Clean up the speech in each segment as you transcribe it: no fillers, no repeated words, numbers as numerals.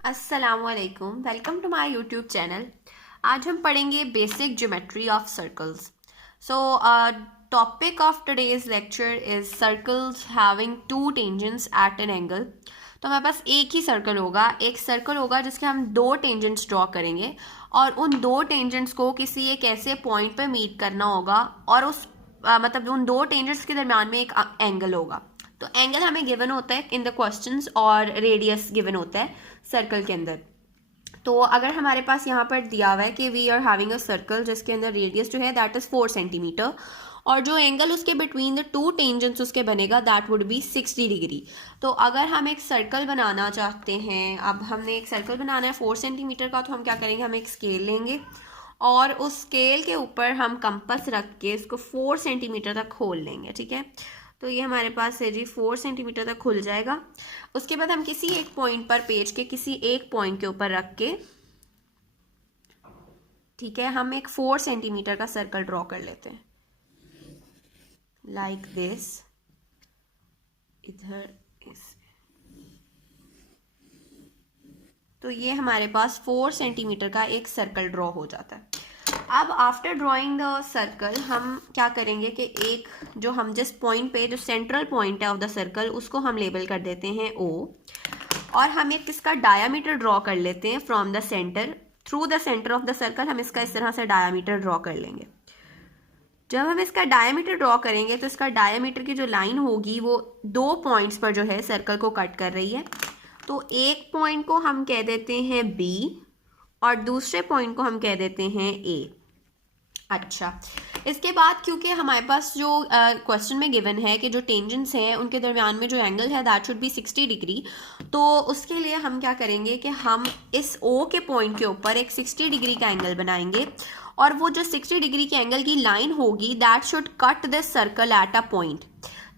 अस्सलामुअलैकुम, welcome to my YouTube channel. आज हम पढ़ेंगे basic geometry of circles. So topic of today's lecture is circles having two tangents at an angle. तो हमारे पास एक ही circle होगा, एक सर्कल होगा जिसके हम दो टेंजेंट्स ड्रॉ करेंगे और उन दो टेंजेंट्स को किसी एक ऐसे पॉइंट पे मीट करना होगा और उस मतलब उन दो टेंजेंट्स के दरम्यान में एक एंगल होगा। तो एंगल हमें गिवन होता है इन द क्वेश्चंस और रेडियस गिवन होता है सर्कल के अंदर। तो अगर हमारे पास यहाँ पर दिया हुआ है कि we are having a circle जिसके अंदर रेडियस जो है दैट इज 4 सेंटीमीटर और जो एंगल उसके बिटवीन द टू टेंजेंट्स उसके बनेगा दैट वुड बी 60 डिग्री। तो अगर हम एक सर्कल बनाना चाहते हैं, अब हमने एक सर्कल बनाना है 4 सेंटीमीटर का, तो हम क्या करेंगे, हम एक स्केल लेंगे और उस स्केल के ऊपर हम कंपास रख के इसको 4 सेंटीमीटर तक खोल लेंगे। ठीक है, तो ये हमारे पास है जी 4 सेंटीमीटर तक खुल जाएगा। उसके बाद हम किसी एक पॉइंट पर पेज के किसी एक पॉइंट के ऊपर रख के, ठीक है, हम एक 4 सेंटीमीटर का सर्कल ड्रॉ कर लेते हैं लाइक दिस। इधर इस, तो ये हमारे पास 4 सेंटीमीटर का एक सर्कल ड्रॉ हो जाता है। अब आफ्टर ड्राइंग द सर्कल हम क्या करेंगे कि एक जो हम जिस पॉइंट पे जो सेंट्रल पॉइंट है ऑफ द सर्कल उसको हम लेबल कर देते हैं O और हम एक इसका डायामीटर ड्रॉ कर लेते हैं from the centre through the centre of the circle. हम इसका इस तरह से डायामीटर ड्रॉ कर लेंगे। जब हम इसका डायामीटर ड्रॉ करेंगे तो इसका डायामीटर की जो लाइन होगी वो दो पॉइंट्स पर जो है सर्कल को कट कर रही है। तो एक पॉइंट को हम कह देते हैं B और दूसरे पॉइंट को हम कह देते हैं A। अच्छा, इसके बाद क्योंकि हमारे पास जो क्वेश्चन में गिवन है कि जो टेंजेंट्स हैं उनके दरमियान में जो एंगल है दैट शुड बी 60 डिग्री, तो उसके लिए हम क्या करेंगे कि हम इस O के पॉइंट के ऊपर एक 60 डिग्री का एंगल बनाएंगे और वो जो 60 डिग्री के एंगल की लाइन होगी that should cut this circle at a point.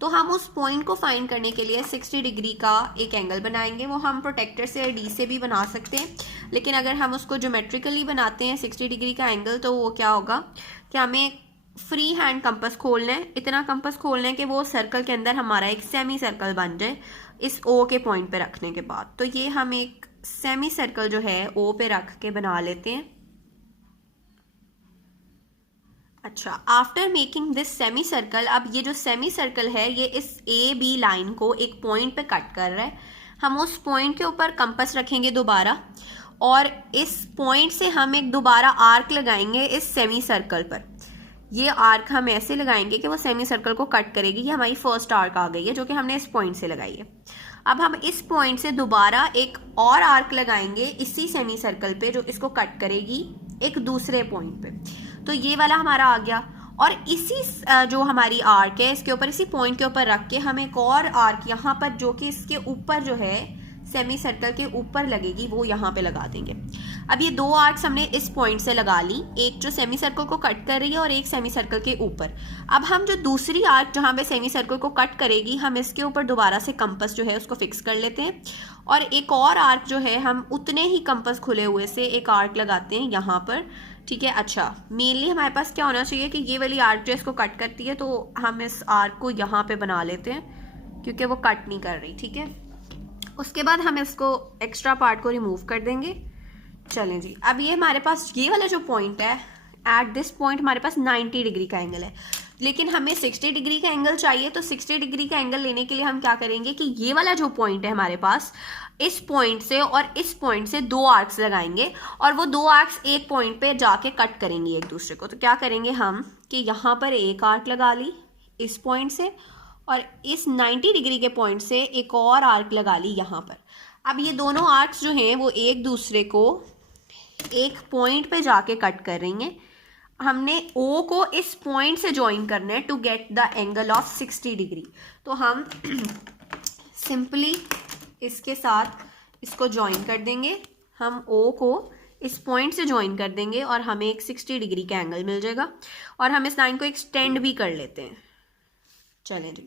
तो हम उस पॉइंट को फाइंड करने के लिए 60 डिग्री का एक एंगल बनाएंगे। वो हम प्रोटेक्टर से D से भी बना सकते हैं, लेकिन अगर हम उसको ज्योमेट्रिकली बनाते हैं 60 डिग्री का एंगल तो वो क्या होगा कि हमें फ्री हैंड कंपास खोलना है, इतना कंपास खोलना है कि वो सर्कल के अंदर हमारा एक सेमी सर्कल बन जाए इस O के पॉइंट पे रखने के बाद। तो ये हम एक सेमी सर्कल जो है O पे रख के बना लेते हैं। अच्छा, after making this semi circle, अब ये जो सेमी सर्कल है ये इस ए बी लाइन को एक पॉइंट पे कट कर रहा है। हम उस पॉइंट के ऊपर कंपास रखेंगे दोबारा और इस पॉइंट से हम एक दोबारा आर्क लगाएंगे इस सेमी सर्कल पर। ये आर्क हम ऐसे लगाएंगे कि वो सेमी सर्कल को कट करेगी। ये हमारी फर्स्ट आर्क आ गई है जो कि हमने इस पॉइंट से लगाई है। अब हम इस पॉइंट से दोबारा एक और आर्क लगाएंगे इसी सेमी सर्कल पे जो इसको कट करेगी एक दूसरे पॉइंट पे। तो ये वाला हमारा आ गया और इसी जो हमारी आर्क है इसके ऊपर इसी पॉइंट के ऊपर रख के हम एक और आर्क यहाँ पर जो कि इसके ऊपर जो है सेमी सर्कल के ऊपर लगेगी वो यहाँ पे लगा देंगे। अब ये दो आर्क्स हमने इस पॉइंट से लगा ली, एक जो सेमी सर्कल को कट कर रही है और एक सेमी सर्कल के ऊपर। अब हम जो दूसरी आर्क जहाँ पे सेमी सर्कल को कट करेगी हम इसके ऊपर दोबारा से कंपास जो है उसको फिक्स कर लेते हैं और एक और आर्क जो है हम उतने ही कंपास खुले हुए से एक आर्क लगाते हैं यहाँ पर। ठीक है, अच्छा, मेनली हमारे पास क्या होना चाहिए कि ये वाली आर्क जो इसको कट करती है तो हम इस आर्क को यहाँ पे बना लेते हैं क्योंकि वो कट नहीं कर रही। ठीक है, उसके बाद हम इसको एक्स्ट्रा पार्ट को रिमूव कर देंगे। चलें जी, अब ये हमारे पास ये वाला जो पॉइंट है एट दिस पॉइंट हमारे पास 90 डिग्री का एंगल है, लेकिन हमें 60 डिग्री का एंगल चाहिए। तो 60 डिग्री का एंगल लेने के लिए हम क्या करेंगे कि ये वाला जो पॉइंट है हमारे पास, इस पॉइंट से और इस पॉइंट से दो आर्क्स लगाएंगे और वो दो आर्क्स एक पॉइंट पे जाके कट करेंगे एक दूसरे को। तो क्या करेंगे हम कि यहाँ पर एक आर्क लगा ली इस पॉइंट से और इस 90 डिग्री के पॉइंट से एक और आर्क लगा ली यहाँ पर। अब ये दोनों आर्क्स जो हैं वो एक दूसरे को एक पॉइंट पे जाके कट कर रही हैं। हमने O को इस पॉइंट से ज्वाइन करना है to get the angle of 60 degree. तो हम सिंपली इसके साथ इसको ज्वाइन कर देंगे। हम O को इस पॉइंट से ज्वाइन कर देंगे और हमें एक 60 डिग्री का एंगल मिल जाएगा और हम इस लाइन को एक्सटेंड भी कर लेते हैं। चलें जी,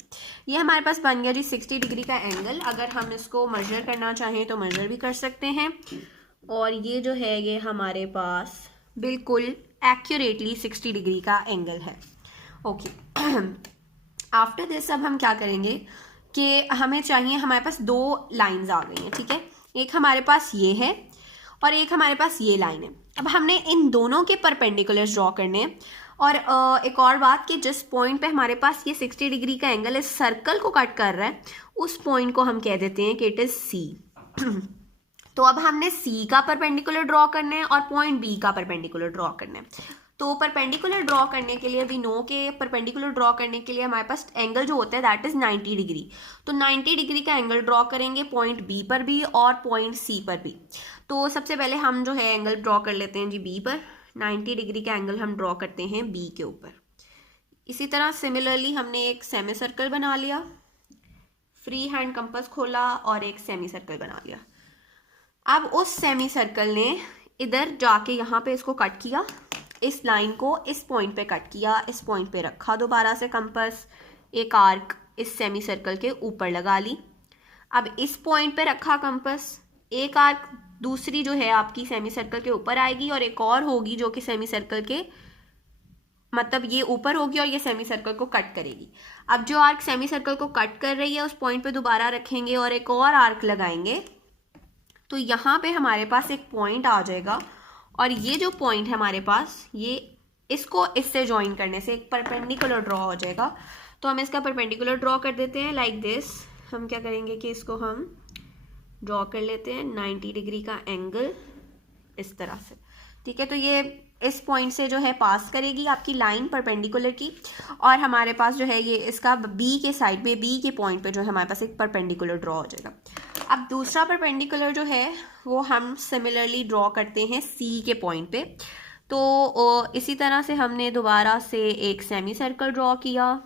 ये हमारे पास बन गया जी 60 डिग्री का एंगल। अगर हम इसको मेजर करना चाहें तो मेजर भी कर सकते हैं और ये जो है ये हमारे पास बिल्कुल एक्यूरेटली 60 डिग्री का एंगल है। ओके, आफ्टर दिस अब हम क्या करेंगे कि हमें चाहिए, हमारे पास दो लाइंस आ गई हैं। ठीक है, एक हमारे पास ये है और एक हमारे पास ये लाइन है। अब हमने इन दोनों के परपेंडिकुलर्स ड्रॉ करने हैं। और एक और बात कि जिस पॉइंट पे हमारे पास ये 60 डिग्री का एंगल इस सर्कल को कट कर रहा है, उस पॉइंट को हम कह देते हैं कि इट इज सी। तो अब हमने सी का परपेंडिकुलर ड्रॉ करना है और पॉइंट बी का परपेंडिकुलर ड्रॉ करना है। तो परपेंडिकुलर ड्रॉ करने के लिए वी नो के परपेंडिकुलर ड्रॉ करने के लिए हमारे पास एंगल जो होता है दैट इज 90 डिग्री। तो 90 डिग्री का एंगल ड्रॉ करेंगे पॉइंट बी पर भी और पॉइंट सी पर भी। तो सबसे पहले हम जो है एंगल ड्रॉ कर लेते हैं जी बी पर। 90 डिग्री का एंगल हम ड्रॉ करते हैं बी के ऊपर। इसी तरह सिमिलरली हमने एक सेमी सर्कल बना लिया, फ्री हैंड कंपास खोला और एक सेमी सर्कल बना लिया। अब उस सेमी सर्कल ने इधर जाके यहाँ पे इसको कट किया, इस लाइन को इस पॉइंट पे कट किया, इस पॉइंट पे रखा दोबारा से कंपास, एक आर्क इस सेमी सर्कल के ऊपर लगा ली। अब इस पॉइंट पे रखा कंपास, एक आर्क दूसरी जो है आपकी सेमी सर्कल के ऊपर आएगी और एक और होगी जो कि सेमी सर्कल के मतलब ये ऊपर होगी और ये सेमी सर्कल को कट करेगी। अब जो आर्क सेमी सर्कल को कट कर रही है उस पॉइंट पे दोबारा रखेंगे और एक और आर्क लगाएंगे। तो यहाँ पे हमारे पास एक पॉइंट आ जाएगा और ये जो पॉइंट है हमारे पास, ये इसको इससे ज्वाइन करने से एक परपेंडिकुलर ड्रॉ हो जाएगा। तो हम इसका परपेंडिकुलर ड्रॉ कर देते हैं लाइक दिस। हम क्या करेंगे कि इसको हम ड्रॉ कर लेते हैं 90 डिग्री का एंगल इस तरह से, ठीक है। तो ये इस पॉइंट से जो है पास करेगी आपकी लाइन परपेंडिकुलर की, और हमारे पास जो है ये इसका बी के साइड पे, बी के पॉइंट पे जो है हमारे पास एक परपेंडिकुलर ड्रॉ हो जाएगा। अब दूसरा परपेंडिकुलर जो है वो हम सिमिलरली ड्रॉ करते हैं सी के पॉइंट पे। तो इसी तरह से हमने दोबारा से एक सेमी सर्कल ड्रॉ किया,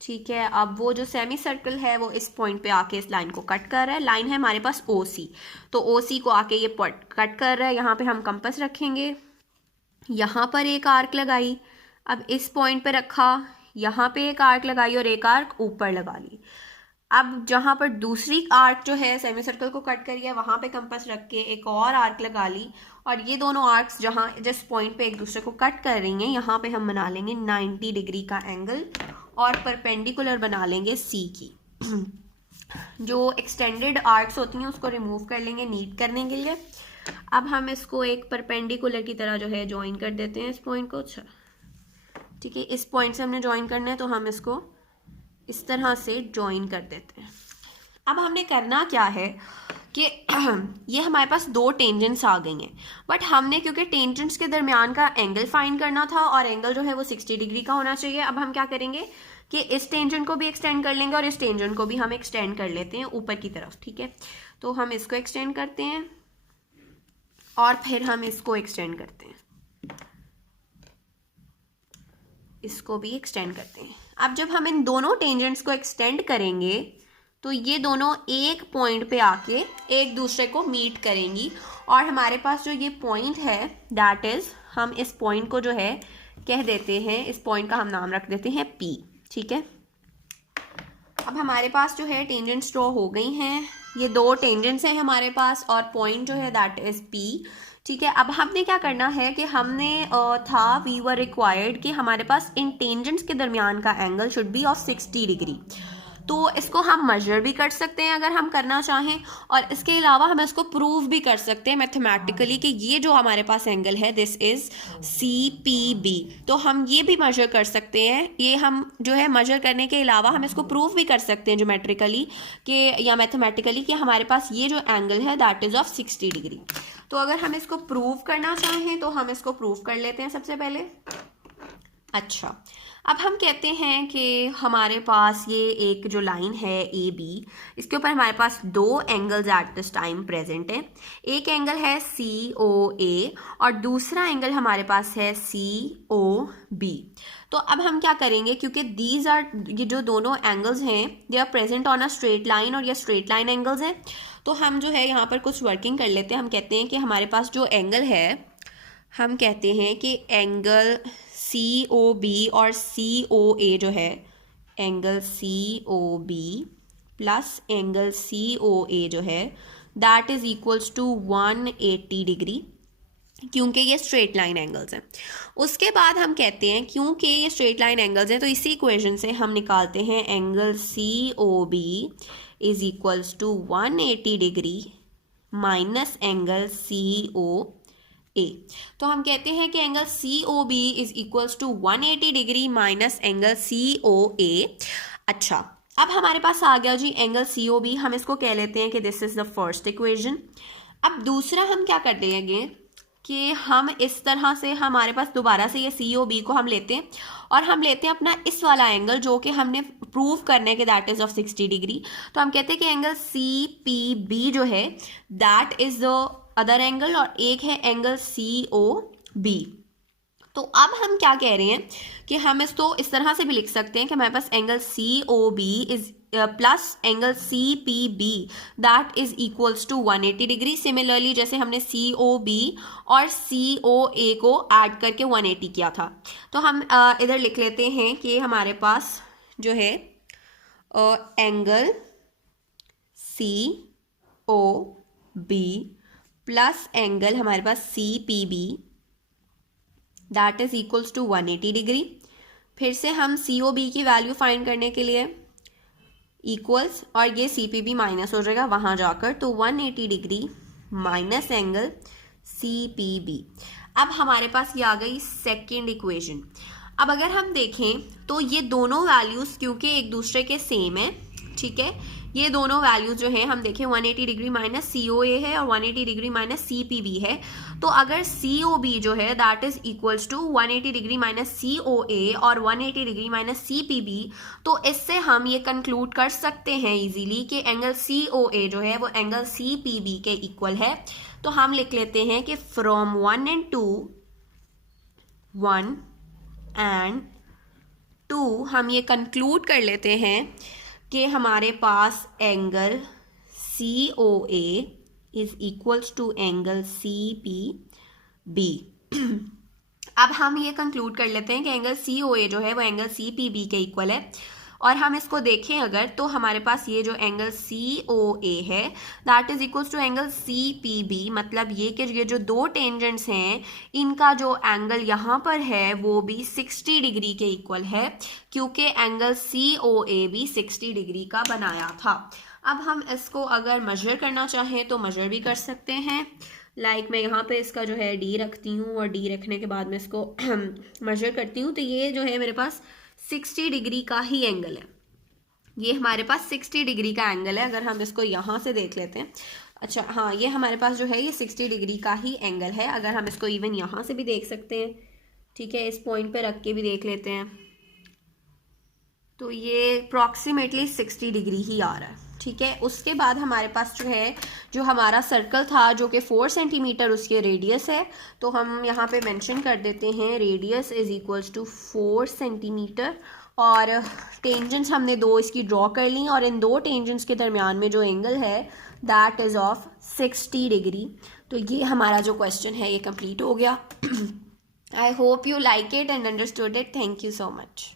ठीक है। अब वो जो सेमी सर्कल है वो इस पॉइंट पे आके इस लाइन को कट कर रहा है। लाइन है हमारे पास ओ सी, तो ओ सी को आके ये कट कर रहा है। यहाँ पे हम कंपास रखेंगे, यहाँ पर एक आर्क लगाई, अब इस पॉइंट पे रखा, यहाँ पे एक आर्क लगाई और एक आर्क ऊपर लगा ली। अब जहाँ पर दूसरी आर्क जो है सेमी सर्कल को कट करी है वहाँ पे कंपास रख के एक और आर्क लगा ली, और ये दोनों आर्क्स जहाँ जिस पॉइंट पे एक दूसरे को कट कर रही हैं यहाँ पे हम बना लेंगे 90 डिग्री का एंगल और परपेंडिकुलर बना लेंगे सी की। जो एक्सटेंडेड आर्क्स होती हैं उसको रिमूव कर लेंगे नीट करने के लिए। अब हम इसको एक परपेंडिकुलर की तरह जो है ज्वाइन कर देते हैं इस पॉइंट को। अच्छा ठीक है, इस पॉइंट से हमने ज्वाइन करना है तो हम इसको इस तरह से ज्वाइन कर देते हैं। अब हमने करना क्या है कि ये हमारे पास दो टेंजेंट्स आ गई हैं, बट हमने क्योंकि टेंजेंट्स के दरमियान का एंगल फाइंड करना था और एंगल जो है वो 60 डिग्री का होना चाहिए। अब हम क्या करेंगे कि इस टेंजेंट को भी एक्सटेंड कर लेंगे और इस टेंजेंट को भी हम एक्सटेंड कर लेते हैं ऊपर की तरफ, ठीक है। तो हम इसको एक्सटेंड करते हैं और फिर हम इसको एक्सटेंड करते हैं, इसको भी एक्सटेंड करते हैं। अब जब हम इन दोनों टेंजेंट्स को एक्सटेंड करेंगे तो ये दोनों एक पॉइंट पे आके एक दूसरे को मीट करेंगी, और हमारे पास जो ये पॉइंट है दैट इज, हम इस पॉइंट को जो है कह देते हैं, इस पॉइंट का हम नाम रख देते हैं पी, ठीक है। अब हमारे पास जो है टेंजेंट्स ड्रॉ हो गई हैं, ये दो टेंजेंट्स हैं हमारे पास और पॉइंट जो है दैट इज पी, ठीक है। अब हमने क्या करना है कि हमने वी वर रिक्वायर्ड कि हमारे पास इन टेंजेंट्स के दरमियान का angle should be of 60 degree. तो इसको हम मेजर भी कर सकते हैं अगर हम करना चाहें, और इसके अलावा हम इसको प्रूव भी कर सकते हैं मैथमेटिकली कि ये जो हमारे पास एंगल है दिस इज CPB। तो हम ये भी मेजर कर सकते हैं, ये हम जो है मेजर करने के अलावा हम इसको प्रूव भी कर सकते हैं ज्योमेट्रिकली कि या मैथमेटिकली कि हमारे पास ये जो एंगल है दैट इज ऑफ 60 डिग्री। तो अगर हम इसको प्रूव करना चाहें तो हम इसको प्रूव कर लेते हैं सबसे पहले। अच्छा, अब हम कहते हैं कि हमारे पास ये एक जो लाइन है AB, इसके ऊपर हमारे पास दो angles at this time present है। एक एंगल है COA और दूसरा एंगल हमारे पास है COB। तो अब हम क्या करेंगे, क्योंकि दीज आर, ये जो दोनों एंगल्स हैं they are present on a straight line और ये स्ट्रेट लाइन एंगल्स हैं, तो हम जो है यहाँ पर कुछ वर्किंग कर लेते हैं। हम कहते हैं कि हमारे पास जो एंगल है, हम कहते हैं कि एंगल COB और COA जो है, angle COB plus angle COA जो है that is equals to 180 degree, क्योंकि ये स्ट्रेट लाइन एंगल्स हैं। उसके बाद हम कहते हैं क्योंकि ये स्ट्रेट लाइन एंगल्स हैं तो इसी इक्वेशन से हम निकालते हैं angle COB is equals to 180 degree minus angle COA। तो हम कहते हैं कि angle COB is equals to 180 degree minus angle COA। अच्छा, अब हमारे पास आ गया जी एंगल COB, हम इसको कह लेते हैं कि this is the first equation. अब दूसरा हम क्या कर देंगे कि हम इस तरह से हमारे पास दोबारा से ये COB को हम लेते हैं और हम लेते हैं अपना इस वाला एंगल जो कि हमने प्रूव करने के दैट इज ऑफ 60 डिग्री। तो हम कहते हैं कि एंगल CPB जो है that is the other angle और एक है एंगल COB। तो अब हम क्या कह रहे हैं कि हम इसको इस तरह से भी लिख सकते हैं कि हमारे पास angle COB is plus angle CPB that is equals to 180 degree. Similarly जैसे हमने COB और COA को ऐड करके 180 किया था, तो हम इधर लिख लेते हैं कि हमारे पास जो है एंगल COB प्लस एंगल हमारे पास CPB that is equals to 180 degree. फिर से हम COB की वैल्यू फाइंड करने के लिए इक्वल्स और ये CPB माइनस हो जाएगा वहाँ जाकर, तो 180 डिग्री माइनस एंगल CPB। अब हमारे पास ये आ गई सेकेंड इक्वेशन। अब अगर हम देखें तो ये दोनों वैल्यूज़ क्योंकि एक दूसरे के सेम है, ठीक है, ये दोनों वैल्यूज जो है हम देखें 180 डिग्री माइनस COA है और 180 डिग्री माइनस CPB है। तो अगर COB जो है that is equals to 180 degree minus COA और 180 डिग्री माइनस CPB, तो इससे हम ये कंक्लूड कर सकते हैं इजीली कि एंगल COA जो है वो एंगल CPB के इक्वल है। तो हम लिख लेते हैं कि फ्रॉम 1 एंड 2 हम ये कंक्लूड कर लेते हैं कि हमारे पास angle COA is equals to angle CPB। अब हम ये कंक्लूड कर लेते हैं कि एंगल COA जो है वो एंगल CPB के इक्वल है। और हम इसको देखें अगर तो हमारे पास ये जो एंगल COA है that is equals to angle CPB, मतलब ये कि ये जो दो टेंजेंट्स हैं इनका जो एंगल यहाँ पर है वो भी 60 डिग्री के इक्वल है, क्योंकि एंगल COA भी 60 डिग्री का बनाया था। अब हम इसको अगर मेजर करना चाहें तो मेजर भी कर सकते हैं। मैं यहाँ पे इसका जो है D रखती हूँ और D रखने के बाद मैं इसको मेजर करती हूँ, तो ये जो है मेरे पास 60 डिग्री का ही एंगल है। ये हमारे पास 60 डिग्री का एंगल है। अगर हम इसको यहाँ से देख लेते हैं, अच्छा हाँ, ये हमारे पास जो है ये 60 डिग्री का ही एंगल है। अगर हम इसको इवन यहाँ से भी देख सकते हैं, ठीक है, इस पॉइंट पे रख के भी देख लेते हैं, तो ये अप्रॉक्सीमेटली 60 डिग्री ही आ रहा है, ठीक है। उसके बाद हमारे पास जो है जो हमारा सर्कल था जो कि 4 सेंटीमीटर उसके रेडियस है, तो हम यहाँ पे मेंशन कर देते हैं radius is equals to 4 centimetre. और टेंजेंट्स हमने दो इसकी ड्रॉ कर ली और इन दो टेंजेंट्स के दरमियान में जो एंगल है दैट इज़ ऑफ 60 डिग्री। तो ये हमारा जो क्वेश्चन है ये कंप्लीट हो गया। I hope you like it and understood it. Thank you so much.